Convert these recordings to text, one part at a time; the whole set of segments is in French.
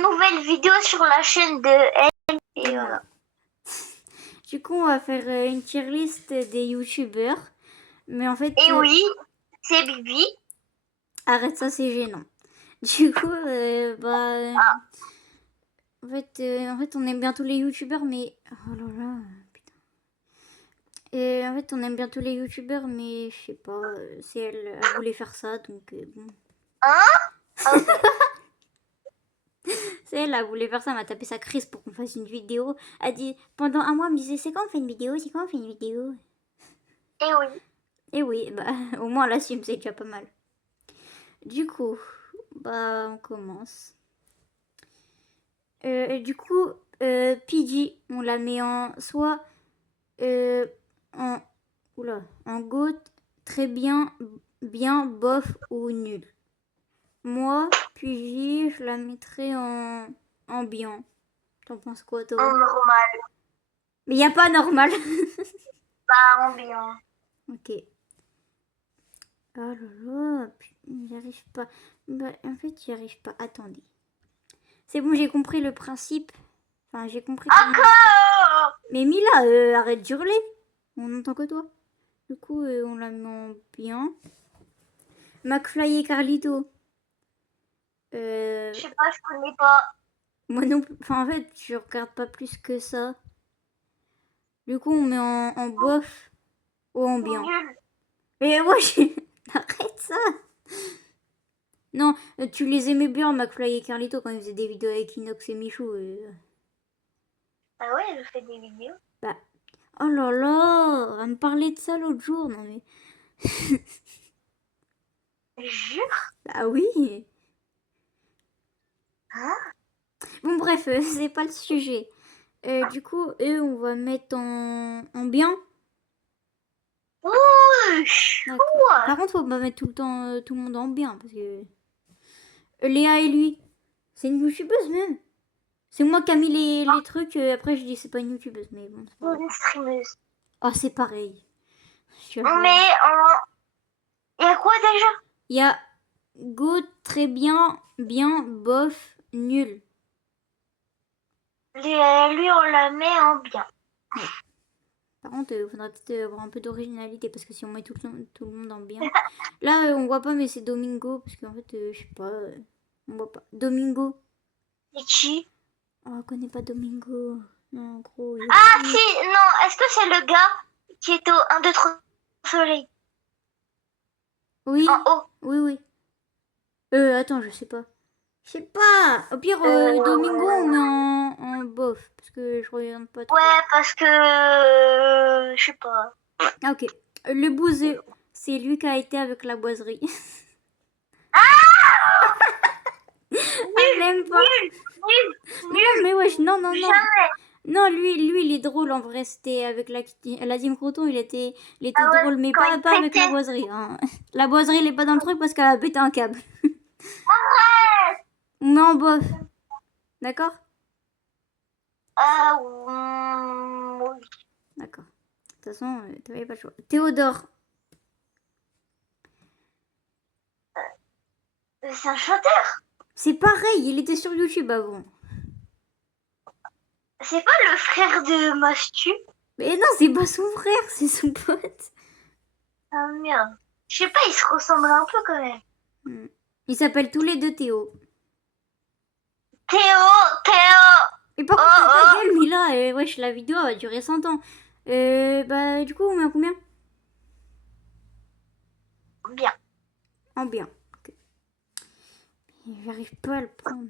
nouvelle vidéo sur la chaîne de elle. Et voilà. Du coup, on va faire une tier list des youtubeurs. Mais en fait... Et oui, c'est Bibi. Arrête, ça c'est gênant. Du coup, en fait, on aime bien tous les youtubeurs, mais... Oh là là, putain. Et en fait, on aime bien tous les youtubeurs, mais je sais pas, c'est elle voulait faire ça, donc bon. Hein? Ok. C'est elle voulait faire ça, elle m'a tapé sa crise pour qu'on fasse une vidéo. Elle dit, pendant un mois, elle me disait, c'est quand on fait une vidéo, c'est quand on fait une vidéo. Et oui. Et oui, bah, au moins elle assume, c'est déjà pas mal. Du coup, bah, on commence. Du coup, PG, on la met en soit en, oula, en GOAT, très bien, bien, bof ou nul. Moi, PG, je la mettrais en bien. T'en penses quoi, toi? En normal. Mais y a pas normal. Pas en bien. Ok. Oh là là, j'y arrive pas. Bah, en fait, j'y arrive pas. Attendez. C'est bon, j'ai compris le principe. Enfin, j'ai compris comment... Encore. Mais Mila, arrête d'hurler. On n'entend que toi. Du coup, on la met en bien. McFly et Carlito. Je sais pas, je connais pas. Moi non plus. Enfin, en fait, je regarde pas plus que ça. Du coup, on met en bof ou en bien. Nul. Mais moi, arrête ça. Non, tu les aimais bien, McFly et Carlito, quand ils faisaient des vidéos avec Inox et Michou. Ah ouais, je fais des vidéos. Bah, oh là là, on me parlait de ça l'autre jour, non mais... Jure. Bah oui. Hein? Bon bref, c'est pas le sujet. Du coup, eux, on va mettre en bien. Ouh, D'accord. chou. Par contre, faut pas mettre tout le temps tout le monde en bien, parce que... Léa et lui, c'est une youtubeuse même. C'est moi qui a mis les trucs, après je dis c'est pas une youtubeuse, mais bon, c'est pas grave. Une streameuse. Oh, c'est pareil. On met en... Il y a quoi déjà? Il y a go, très bien, bien, bof, nul. Lui, on la met en bien. Ouais. Par contre, il faudrait peut-être avoir un peu d'originalité parce que si on met tout le monde en bien. Là, on voit pas, mais c'est Domingo parce qu'en fait, je sais pas, on voit pas. Domingo. Et qui? Oh, on connaît pas Domingo. Non, en gros. Ah si, non, est-ce que c'est le gars qui est au 1, 2, 3 soleil? Oui, En haut. oui, oui. Attends, je sais pas. Je sais pas. Au pire, Domingo, on met en bof parce que je regarde pas trop. Ouais, parce que... je sais pas. Ah, ok. Le bouseux, c'est lui qui a été avec la boiserie. Nul, Même pas. nul, Non, nul. mais wesh, non, non, non. Jamais. Non, lui, il est drôle en vrai. C'était avec la team Croton, il était Ah ouais, drôle, mais quand pas, il pas avec la pétait. boiserie. Hein. La boiserie, il est pas dans le truc parce qu'elle a pété un câble. Arrête. Mais en bof. D'accord? Ah oui. D'accord. De toute façon, t'avais pas le choix. Théodore. C'est un chanteur. C'est pareil, il était sur YouTube avant. C'est pas le frère de Mastu? Mais non, c'est pas son frère, c'est son pote. Ah merde. Je sais pas, ils se ressemblent un peu quand même. Ils s'appellent tous les deux Théo. Théo, Théo. Et par Oh, contre, ta oh. gueule, Mila, wesh, la vidéo va durer 100 ans. Bah, du coup, on met en combien? Bien. En bien. Ok. J'arrive pas à le prendre.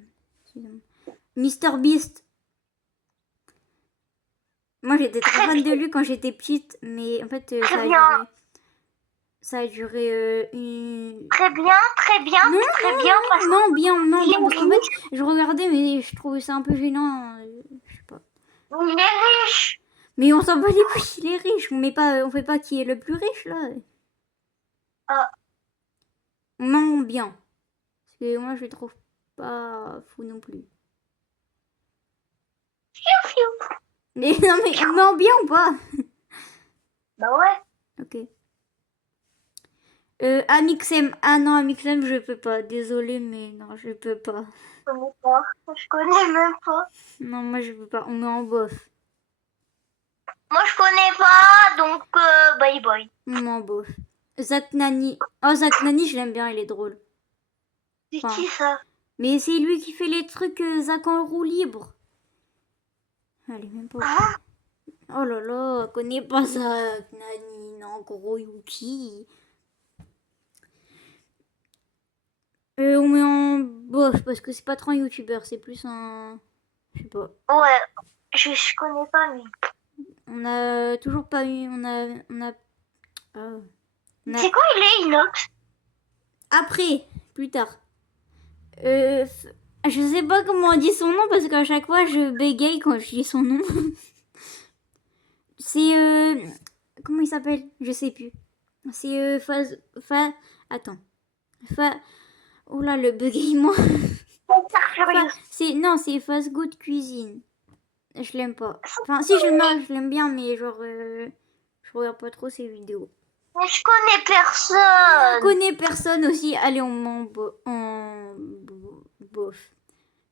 Mister Beast. Moi, j'étais très fan de lui quand j'étais petite, mais en fait, Très bien. Ça a duré une... Très bien, très bien, Non, très bien. Parce non, bien, non, qu'il bien, parce est qu'en fait, riche. je regardais, mais je trouvais ça un peu gênant. Je sais pas. Il est riche. Mais on s'en bat les couilles, il est riche. On fait pas qui est le plus riche, là. Ah, On ment bien. Parce que moi, je le trouve pas fou non plus. fiou, fiou. Mais non, mais on ment bien ou pas? Bah ouais. Ok. Amixem. Ah non, Amixem, je peux pas. Désolée, mais non, je peux pas. Je connais pas. Je connais même pas. Non, moi, je peux pas. On met en bof. Moi, je connais pas, donc bye bye. On met en bof. Zach Nani. Oh, Zach Nani, je l'aime bien, il est drôle. C'est Enfin, qui ça? mais c'est lui qui fait les trucs Zach en roue libre. Elle est même pas. Hein? Oh là là, connais pas Zach Nani. Non, gros Yuki. On met en bof parce que c'est pas trop un youtubeur, c'est plus un. Je sais pas. Ouais, je connais pas, mais. On a toujours pas eu. Ah. On a- C'est quoi il est, Inox? Après, plus tard. Je sais pas comment on dit son nom parce qu'à chaque fois je bégaye quand je dis son nom. C'est comment il s'appelle? Je sais plus. C'est attends. Oh là le bégayement. C'est Fast Good Cuisine. Je l'aime pas. Enfin si je l'aime bien mais genre je regarde pas trop ses vidéos. Mais je connais Je personne. connais personne aussi. Allez on m'en bof.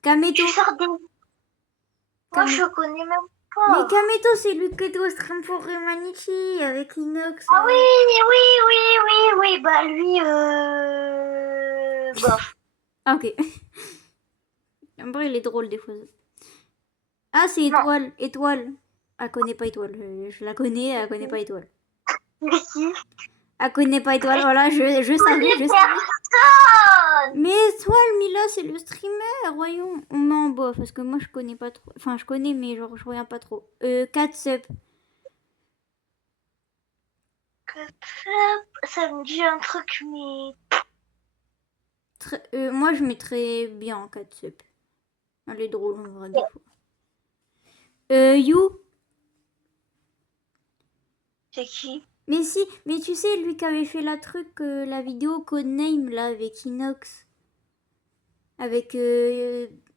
Kameto. Tu sors des. Moi, je connais même Mais pas. Kameto, c'est lui qui est au Stream for Humanity avec Inox. Ah oui, oui. Bah lui, bof. Ah, ok. En vrai, il est drôle des fois. Ah, c'est Non. Étoile. Étoile. Elle connaît pas Étoile. Je la connais, elle connaît pas Étoile. Mais qui? Elle connaît pas Étoile. Voilà, je savais, je savais. Personne. Mais Étoile, Mila, c'est le streamer. Voyons. On met en bof parce que moi, je connais pas trop. Enfin, je connais, mais genre, je regarde pas trop. 4 sub. Ça me dit un truc, mais. Moi, je mettrais bien en 4 sub. Elle est drôle, en vrai, des fois. You. C'est qui? Mais si, mais tu sais, lui qui avait fait la vidéo Codename, là, avec Inox. Avec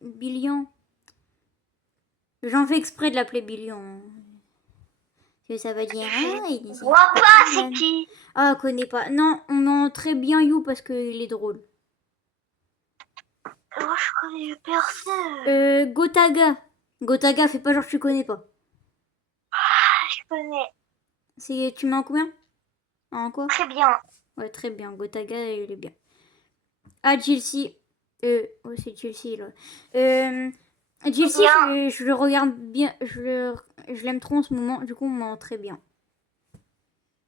Billion. J'en fais exprès de l'appeler Billion. Que ça va dire. Ah, il Je est vois pas, c'est qui? Ah, connais pas. Non, on met très bien You parce qu'il est drôle. Moi, je connais personne. Gotaga. Gotaga, fais pas genre que tu connais pas. Je connais Tu mets en combien? En quoi? très bien. Ouais, très bien. Gotaga, il est bien. Ah, Chelsea. Oh, c'est Chelsea, là. Chelsea, je le regarde bien. Je l'aime trop en ce moment. Du coup, on m'en très bien.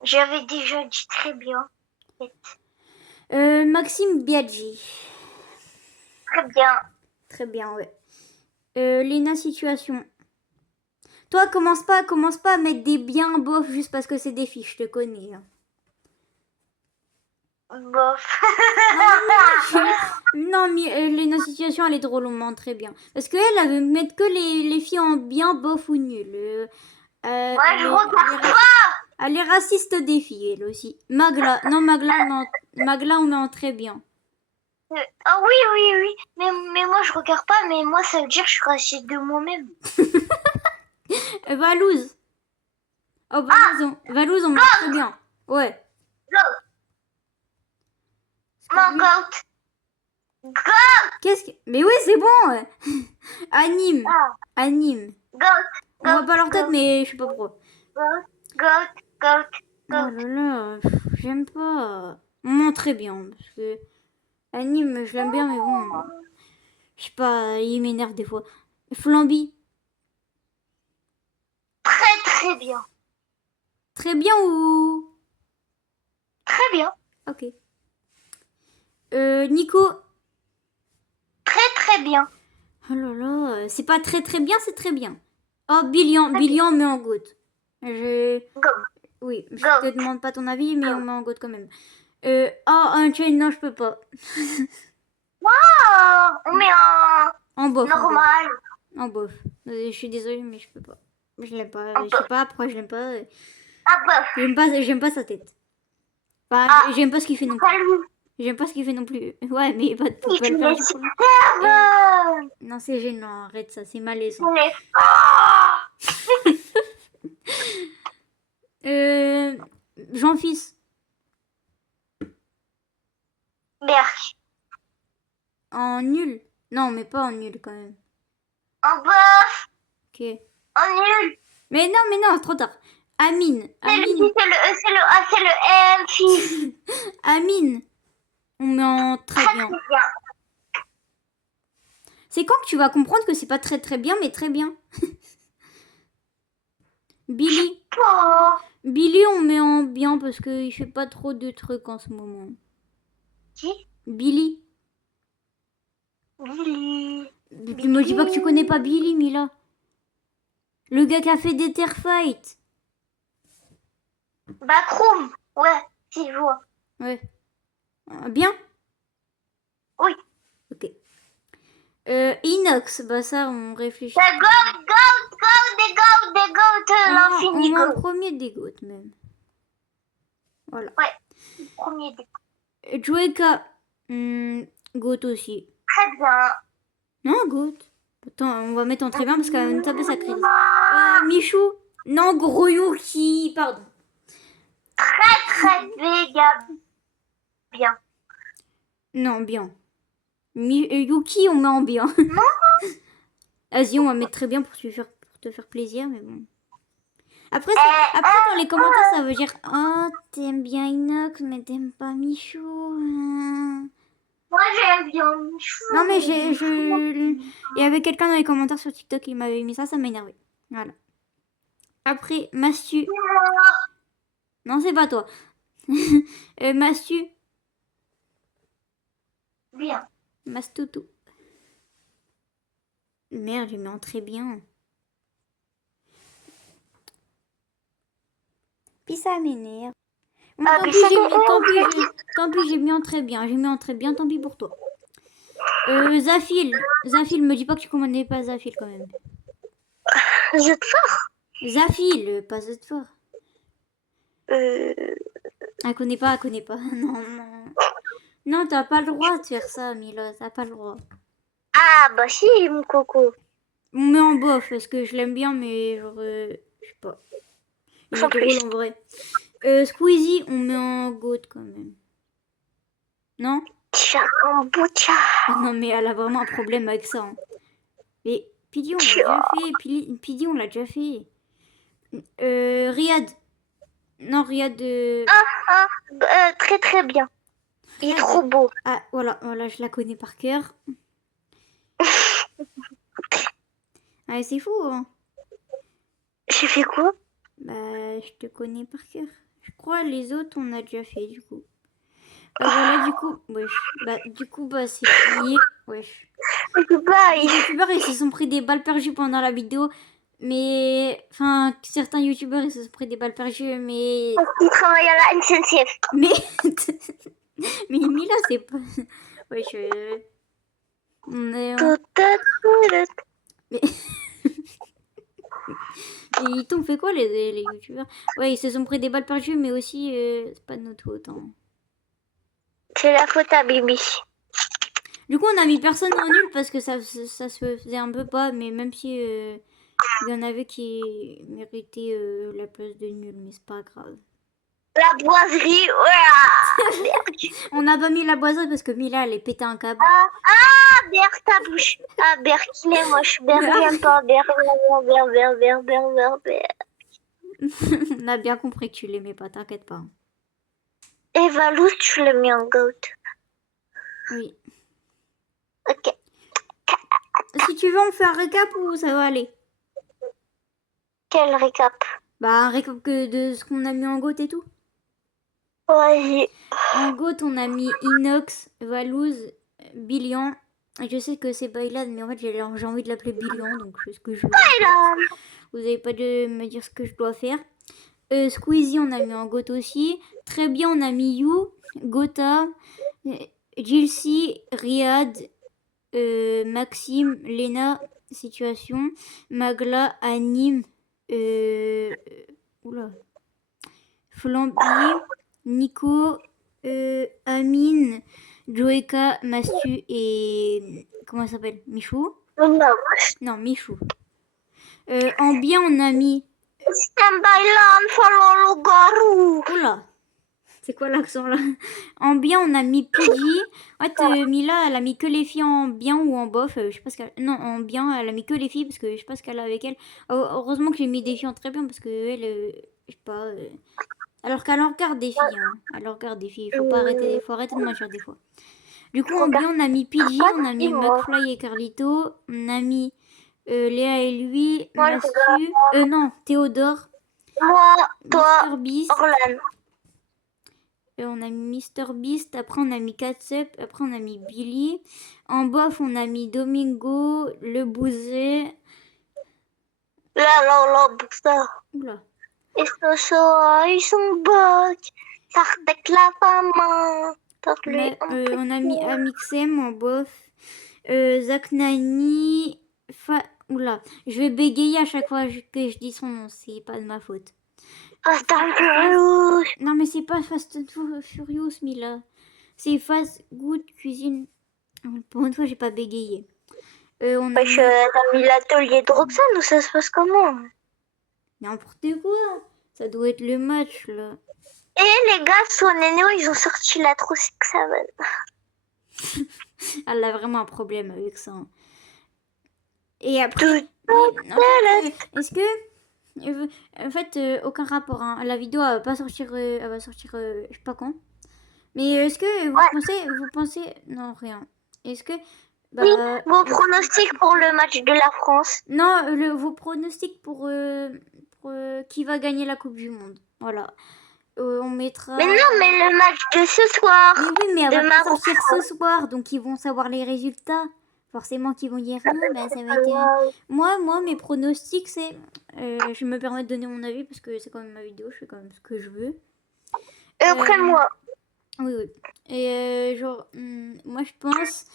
J'avais déjà dit très bien. Maxime Biaggi. Très bien. Très bien, ouais. Lena Situation. Toi, commence pas à mettre des biens bof juste parce que c'est des filles, je te connais. Hein. Bof. Non, mais Lena Situation, elle est drôle, on ment très bien. Parce qu'elle, elle veut mettre que les filles en bien, bof ou nul. Ouais, je regarde pas. Elle est raciste des filles, elle aussi. Magla. Non, Magla, on met en très bien. Ah oui. Mais moi, je regarde pas, mais moi, ça veut dire que je suis raciste de moi-même. Valouz. Oh, Valouz, on met très bien. Ouais. Go. Mon goat. Go. Qu'est-ce que... Mais oui, c'est bon. Ouais. Anime. Ah. Anime. Goat. On voit pas leur tête, mais je sais pas pourquoi. Goat. Oh là là, j'aime pas. On ment très bien, parce que Anime, je l'aime bien, mais bon, je sais pas, il m'énerve des fois. Flamby, Très bien. très bien ou... Très bien. Ok. Nico, Très bien. oh là là, c'est pas très bien, c'est très bien. Oh, Billion, mais en goutte. Go. Oui, je te demande pas ton avis, mais on met en goutte quand même. Un chain, non, je peux pas. On met un En bof. normal. En bof. Je suis désolée, mais je peux pas. Je l'aime pas. Je sais pas pourquoi je l'aime pas. Ah bof. J'aime pas sa tête. Enfin, j'aime pas ce qu'il fait non plus. J'aime pas ce qu'il fait non plus. Ouais, mais pas de Il pas le est faire. super. Non, c'est gênant. Arrête ça, c'est malaisant. Il est fort. Jean-Fils. Berk. En nul. Non, mais pas en nul quand même. En bof. Ok. En nul. Mais non, trop tard. Amine. C'est le Amine. c'est le A, c'est le M, fils. Amine. On met en très Très bien. très bien. C'est quand que tu vas comprendre que c'est pas très très bien, mais très bien. Billy. Oh. Billy, on met en bien parce qu'il fait pas trop de trucs en ce moment. Qui? Billy. Billy. Tu me dis pas que tu connais pas Billy, Mila. Le gars qui a fait des Terfights. Backroom. Ouais, si je vois. Ouais. Bien? Oui. Ok. Inox, bah ça, on réfléchit. The goat, des goats, l'infini On met en goat. premier des goats, même. Voilà. Ouais, premier des Joeka. Goat aussi. Très bien. Non, goat. Attends, on va mettre en très bien parce qu'elle va nous taper sa crise. Ah, Michou. Non, gros Yuki. Pardon. très très méga bien. Non, bien. Yuki, on met en bien. Vas-y, on va mettre très bien pour te faire plaisir, mais bon. Après, dans les commentaires, ça veut dire oh, t'aimes bien Inox, mais t'aimes pas Michou. Moi j'aime bien Michou. Non, mais il y avait quelqu'un dans les commentaires sur TikTok qui m'avait mis ça, ça m'énervait. Voilà. Après, Mastu. Non, c'est pas toi. Mastu. Bien. Mastoutou. Merde, je mets en très bien. Puis ça m'énerve. Bon, tant pis, j'ai mis en très bien. J'ai mis en très bien, tant pis pour toi. Zafil, me dis pas que tu commandais pas Zafil quand même. Zfort. Zafil, pas Zfort. Elle connaît pas. Non. Non, t'as pas le droit de faire ça, Mila. T'as pas le droit. Ah bah si, mon coco. On met en bof parce que je l'aime bien, mais genre, je sais pas. Il est drôle en vrai. Squeezie, on met en goat quand même. Non? Non, mais elle a vraiment un problème avec ça. Hein. Mais Pidi, on l'a déjà fait. Pidi, on l'a déjà fait. Riyad. Non, Riyad. Très très bien. Il est trop beau. Ah, voilà, je la connais par cœur. Ah, c'est fou, hein. J'ai fait quoi? Bah, je te connais par cœur. Je crois les autres, on a déjà fait, du coup. Voilà, du coup, wesh. C'est fini. Wesh. Les youtubeurs, ils se sont pris des balles perdues pendant la vidéo. Mais, enfin, certains youtubeurs, ils se sont pris des balles perdues, mais... Ils travaillent à la SNCF. Mais Mila, c'est pas... Wesh. Mais ils t'ont fait quoi, les youtubeurs? Ouais, ils se sont pris des balles perdues, mais aussi, c'est pas de notre faute. Hein. C'est la faute à Bibi. Du coup, on a mis personne en nul parce que ça se faisait un peu pas, mais même si il y en avait qui méritaient la place de nul, mais c'est pas grave. La boiserie, ouais. On n'a pas mis la boiserie parce que Mila, elle est pété un câble. Berk, ta bouche. Berk, il est moche. Berk, j'aime pas. Berk. On a bien compris que tu l'aimais pas, t'inquiète pas. Et Valous, tu l'as mis en goat. Oui. Ok. Si tu veux, on fait un récap ou ça va aller? Quel récap? Bah, un récap de ce qu'on a mis en goat et tout. Vas-y. En goat, on a mis Inox, Valouz, Billion. Je sais que c'est Bailad, mais en fait, j'ai envie de l'appeler Billion, donc je fais ce que je veux. Vous n'avez pas de me dire ce que je dois faire. Squeezie, on a mis en goat aussi. Très bien, on a mis You, Gotha, Jilcy, Riyad, Maxime, Lena, Situation, Magla, Anime, Flambier, Nico, Amine, Joeka, Mastu et... Comment ça s'appelle? Michou? Non, Michou. En bien, on a mis... Stand by land, follow le garou. Oula. C'est quoi l'accent là? En bien, on a mis PG. En fait, Mila, elle a mis que les filles en bien ou en bof. Je sais pas ce qu'elle. Non, en bien, elle a mis que les filles parce que je sais pas ce qu'elle a avec elle. Heureusement que j'ai mis des filles en très bien parce que elle, je sais pas. Alors qu'elle en regarde des filles, hein. Elle en regarde des filles. Faut arrêter de mentir des fois. Du coup, en bien, on a mis PG, Pas on a mis moi. McFly et Carlito, on a mis Léa et lui, Moi, Massu, non, Théodore, moi, toi, Mister Beast. Orlan. On a mis Mister Beast, après on a mis Catsup, après on a mis Billy. En bof, on a mis Domingo, le bouset. La boussa. Oula. Estos ils sont bocs. Sardec la femme. On a mis Amixem en bof. Zach Nani. Oula. Je vais bégayer à chaque fois que je dis son nom, c'est pas de ma faute. Fast and Furious. Non, mais c'est pas Fast and Furious, Mila. C'est Fast Good Cuisine. Pour une fois, j'ai pas bégayé. On a Wesh, t'as mis l'atelier de Roxane ou ça se passe comment? n'importe quoi. Ça doit être le match, là. Et les gars, sur Neno, ils ont sorti la True Six Seven. Elle a vraiment un problème avec ça. Et après, est-ce que... En fait, aucun rapport. Hein. La vidéo, elle va pas sortir... elle va sortir, je sais pas quand. Mais est-ce que vous pensez... Non, rien. Est-ce que... Oui, vos pronostics pour le match de la France. Non, vos pronostics pour qui va gagner la Coupe du Monde. Voilà. On mettra... Mais non, mais le match de ce soir. Mais oui, mais elle va pas sortir ce soir, donc ils vont savoir les résultats. Forcément qu'ils vont dire, ça va être... Moi, mes pronostics, c'est... je me permets de donner mon avis, parce que c'est quand même ma vidéo, je fais quand même ce que je veux. Et après moi. Oui. Et moi je pense...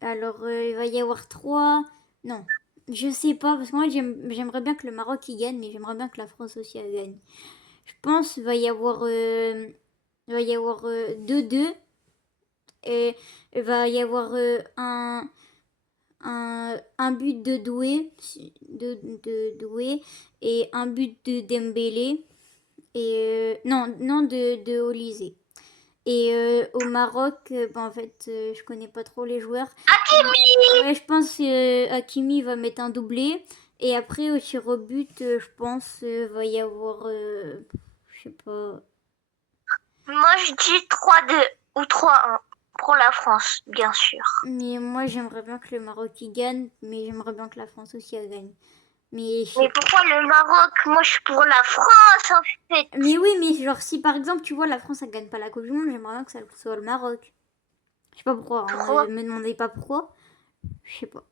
alors, il va y avoir 3... Non, je sais pas, parce que moi j'aimerais bien que le Maroc y gagne, mais j'aimerais bien que la France aussi elle gagne. Je pense qu'il va y avoir 2-2. Et il va y avoir un but de Doué, de Doué et un but de Dembélé. Et non, de Olysée. Et au Maroc, en fait, je connais pas trop les joueurs. Hakimi! Ouais, je pense que Hakimi va mettre un doublé. Et après, au tir au but, je pense va y avoir... je sais pas... Moi, je dis 3-2 ou 3-1 pour la France, bien sûr. Mais moi, j'aimerais bien que le Maroc y gagne, mais j'aimerais bien que la France aussi elle gagne. Mais pourquoi le Maroc? Moi, je suis pour la France, en fait. Mais oui, mais genre, si par exemple, tu vois, la France, elle gagne pas la Coupe du Monde, j'aimerais bien que ça soit le Maroc. Je sais pas pourquoi, hein, me demandez pas pourquoi. Je sais pas.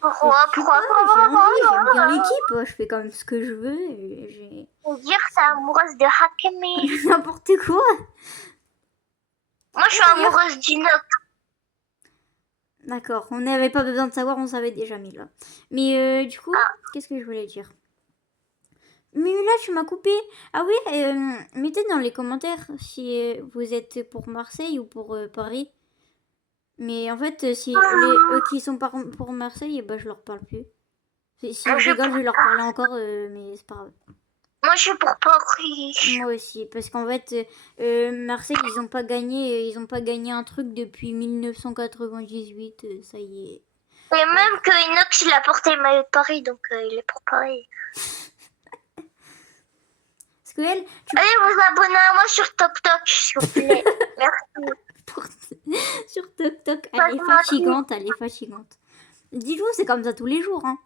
Pourquoi J'ai envie, j'aime bien l'équipe, je fais quand même ce que je veux. Dire c'est amoureuse de Hakimi. N'importe quoi. Moi, je suis amoureuse d'Inox. D'accord, on n'avait pas besoin de savoir, on savait déjà, Mila. Mais du coup, qu'est-ce que je voulais dire? Mais là, tu m'as coupé. Ah oui, mettez dans les commentaires si vous êtes pour Marseille ou pour Paris. Mais en fait, si eux qui sont pour Marseille, bah, je leur parle plus. Si je rigole, je vais leur parler encore, mais c'est pas grave. Moi, je suis pour Paris. Moi aussi, parce qu'en fait, Marseille, ils ont pas gagné un truc depuis 1998, ça y est. Et même que Inox, il a porté le maillot de Paris, donc il est pour Paris. Parce que elle... Allez vous abonner à moi sur TokTok, s'il vous plaît. Merci. Sur TokTok, elle est fatigante. Dis-vous, c'est comme ça tous les jours, hein.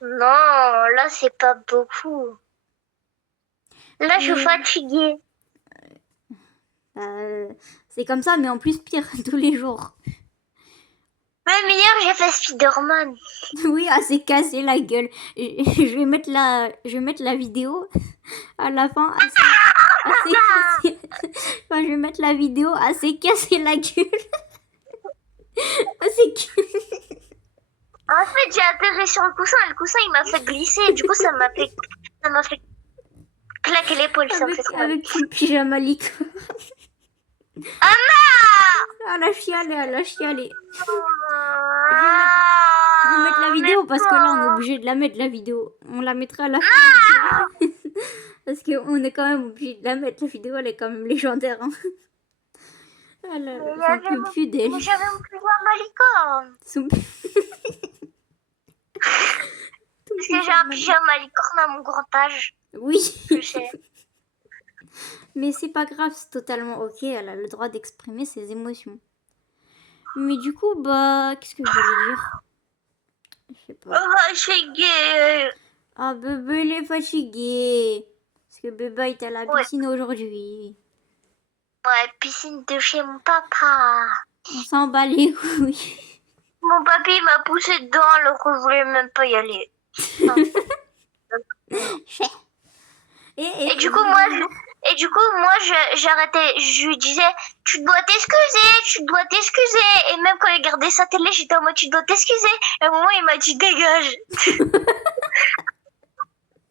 Non, là, c'est pas beaucoup. Là, je suis fatiguée. C'est comme ça, mais en plus pire, tous les jours. Même hier, j'ai fait Spider-Man. Oui, elle s'est cassé la gueule. Je vais mettre la vidéo à la fin. Elle s'est cassé. Enfin, je vais mettre la vidéo, elle s'est cassé la gueule. Elle s'est cassé. En fait, j'ai atterri sur le coussin et le coussin, il m'a fait glisser. Du coup, ça m'a fait claquer l'épaule. Avec une pyjama lit. Ah non! Elle a chialé. Je vais mettre la vidéo parce que là, on est obligé de la mettre, la vidéo. On la mettra à la fin. Parce qu'on est quand même obligé de la mettre. La vidéo, elle est quand même légendaire. Hein. Ah là là, Mais j'en peux plus d'elle. j'avais mon cousin Malicorne. Son- Ton Parce que j'ai cousin un pyjama licorne à mon grand âge. Oui. Je sais. Mais c'est pas grave, c'est totalement ok. Elle a le droit d'exprimer ses émotions. Mais du coup, bah, qu'est-ce que je voulais dire? Je sais pas. Oh, je suis gay. Ah, bébé, il est fatigué. Parce que bébé est à la Ouais. piscine aujourd'hui. Ouais, piscine de chez mon papa. On s'en bat les couilles. Mon papy m'a poussé dedans alors que je voulais même pas y aller. Et du coup, moi, j'arrêtais. Je lui disais, tu dois t'excuser. Et même quand il regardait sa télé, j'étais en mode, tu dois t'excuser. Et à un moment, il m'a dit, dégage.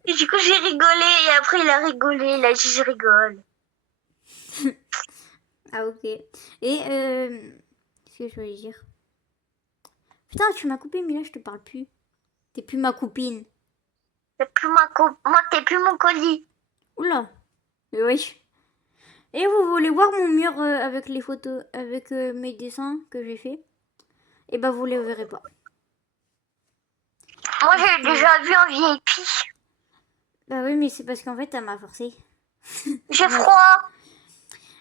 Et du coup, j'ai rigolé. Et après, il a rigolé. Il a dit, je rigole. Ah, ok. Et, qu'est-ce que je voulais dire? Putain, tu m'as coupé, mais là, je te parle plus. T'es plus ma copine. Moi, t'es plus mon colis. Oula. Oui. Et vous voulez voir mon mur avec les photos, avec mes dessins que j'ai fait? Et bah, vous les verrez pas. Moi, j'ai déjà vu en VIP. Bah oui, mais c'est parce qu'en fait, elle m'a forcé. J'ai froid.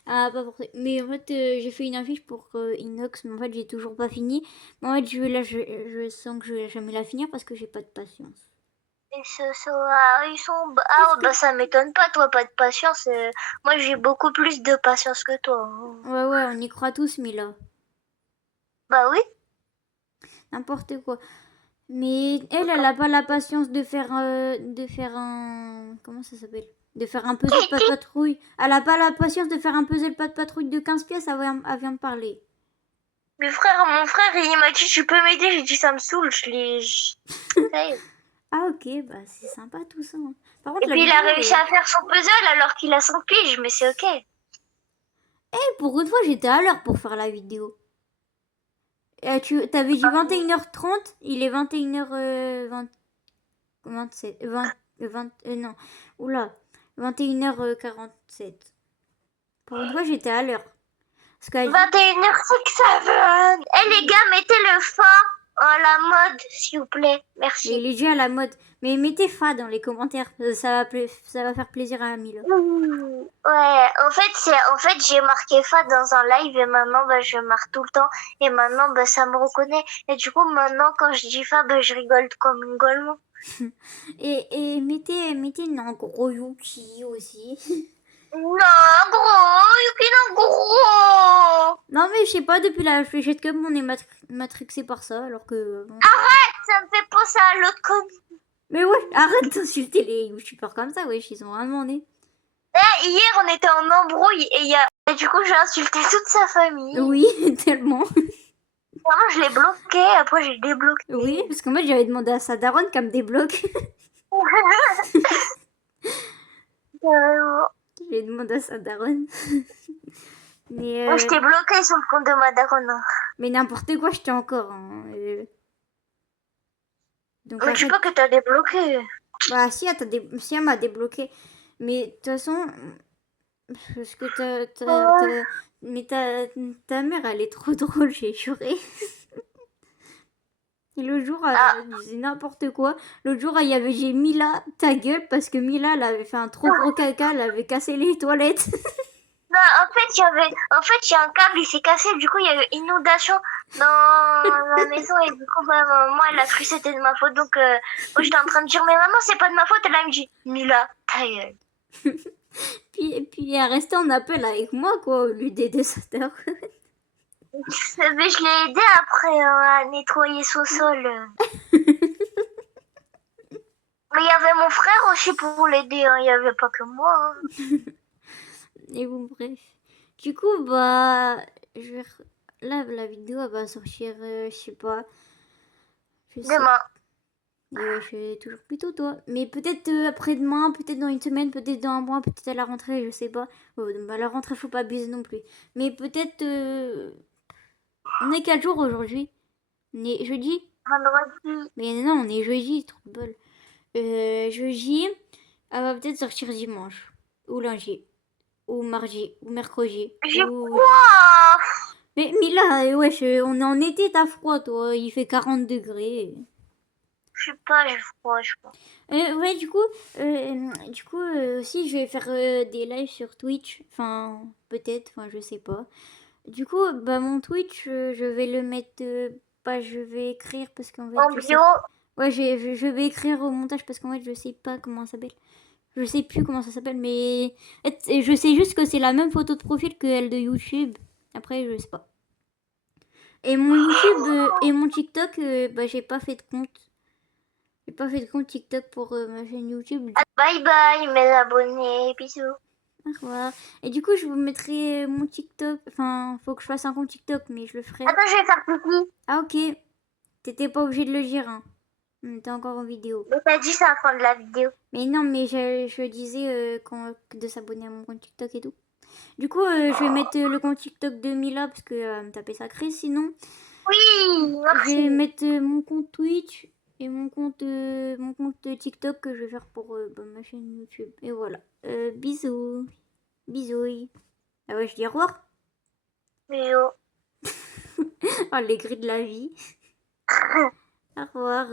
Ah, pas forcé. Mais en fait, j'ai fait une affiche pour Inox, mais en fait, j'ai toujours pas fini. Mais en fait, je sens que je vais jamais la finir parce que j'ai pas de patience. Et ce soir, ils sont... Ah, bah ça m'étonne pas, toi, pas de patience. Moi, j'ai beaucoup plus de patience que toi. Hein. Ouais, on y croit tous, Mila. Bah oui. N'importe quoi. Mais elle a pas la patience de faire un... Comment ça s'appelle? De faire un puzzle pas de patrouille. Elle a pas la patience de faire un puzzle pas de patrouille de 15 pièces, elle vient me parler. Mon frère, il m'a dit, tu peux m'aider. J'ai dit, ça me saoule. Ça y est. Ah ok, bah c'est sympa tout ça. Hein. Par contre, Et la puis, il a vidéo, réussi à faire son puzzle alors qu'il a 5 piges, mais c'est ok. pour une fois, j'étais à l'heure pour faire la vidéo. Tu t'avais dit 21h30, il est 21h20, 27, 20, non, oula, 21h47. Pour une fois, j'étais à l'heure. Parce qu'elle 21h07. Eh les gars, mettez le fin à la mode, s'il vous plaît. Merci. il est déjà à la mode. Mais mettez fa dans les commentaires, ça va faire plaisir à Mila. Ouais, en fait j'ai marqué fa dans un live et maintenant bah, je marque tout le temps et maintenant bah, ça me reconnaît et du coup maintenant quand je dis fa bah, je rigole comme une golemon. Et mettez un gros Yuki aussi. Non gros, Yuki non gros. Non mais je sais pas, depuis la fléchette comme on est matrixé par ça alors que... bon. Ça me fait penser à l'autre con. Mais ouais, arrête d'insulter les youtubeurs comme ça, wesh, ils ont vraiment nez. Hier on était en embrouille et du coup j'ai insulté toute sa famille. Oui, tellement. Vraiment je l'ai bloqué, après j'ai débloqué. Oui, parce qu'en fait j'avais demandé à sa daronne qu'elle me débloque. J'ai demandé à sa daronne. Mais, Moi je t'ai bloqué sur le compte de ma daronne. mais n'importe quoi, je t'ai encore. Hein. Donc, Mais tu peux que t'as débloqué. Bah si, si elle m'a débloqué. Mais de toute façon, parce que mais ta mère, elle est trop drôle, j'ai juré. Et l'autre jour, elle disait n'importe quoi. L'autre jour, j'ai Mila, ta gueule, parce que Mila, elle avait fait un trop gros caca, elle avait cassé les toilettes. Non, en fait, il y a un câble, il s'est cassé, du coup, il y a eu inondation dans la maison, et du coup, ma maman, elle a cru que c'était de ma faute, donc, moi, j'étais en train de dire, mais maman, c'est pas de ma faute, et là, elle me dit, Mila, ta gueule. puis elle restait en appel avec moi, quoi, au lieu d'aider sa daronne. Mais je l'ai aidé après à nettoyer son sol. Mais il y avait mon frère aussi pour l'aider, hein. Il n'y avait pas que moi. Hein. Et bon, bref. Du coup, bah, là, la vidéo, elle va sortir, je sais pas. Demain. Je fais toujours plutôt toi. Mais peut-être après-demain, peut-être dans une semaine, peut-être dans un mois, peut-être à la rentrée, je sais pas. À la rentrée, faut pas abuser non plus. Mais peut-être... On est quel jour aujourd'hui? On est jeudi? Vendredi. Mais non, on est jeudi, trop de bol. Jeudi. Elle va peut-être sortir dimanche. Ou lundi. Ou mardi. Ou mercredi. J'ai Ou... froid. Mais là, wesh, on est en été, t'as froid, toi. Il fait 40 degrés. Je sais pas, j'ai froid, je crois. Ouais, du coup aussi, je vais faire des lives sur Twitch. Enfin, peut-être, enfin, je sais pas. Du coup, bah, mon Twitch, je vais le mettre. Bah, je vais écrire parce qu'en fait, En je sais. bio, Ouais, je vais écrire au montage parce qu'en fait, je sais pas comment ça s'appelle. Je sais plus comment ça s'appelle, mais. Je sais juste que c'est la même photo de profil que elle de YouTube. Après, je sais pas. Et mon YouTube et mon TikTok, bah, j'ai pas fait de compte. J'ai pas fait de compte TikTok pour ma chaîne YouTube. bye bye mes abonnés, bisous. Au revoir. Et du coup, je vous mettrai mon TikTok. Enfin, faut que je fasse un compte TikTok, mais je le ferai. Attends, je vais faire pipi. Ah, ok. T'étais pas obligé de le dire, hein. On était encore en vidéo. Mais t'as dit ça à la fin de la vidéo. Mais non, mais je disais de s'abonner à mon compte TikTok et tout. Du coup, je vais mettre le compte TikTok de Mila parce que me taper sacré sinon. Oui, Je vais merci. mettre mon compte Twitch et mon compte TikTok que je vais faire pour bah, ma chaîne YouTube. Et voilà. Bisous. Bisous. Ah ouais, je dis au revoir. Bisous. Oh, les grilles de la vie. Au revoir.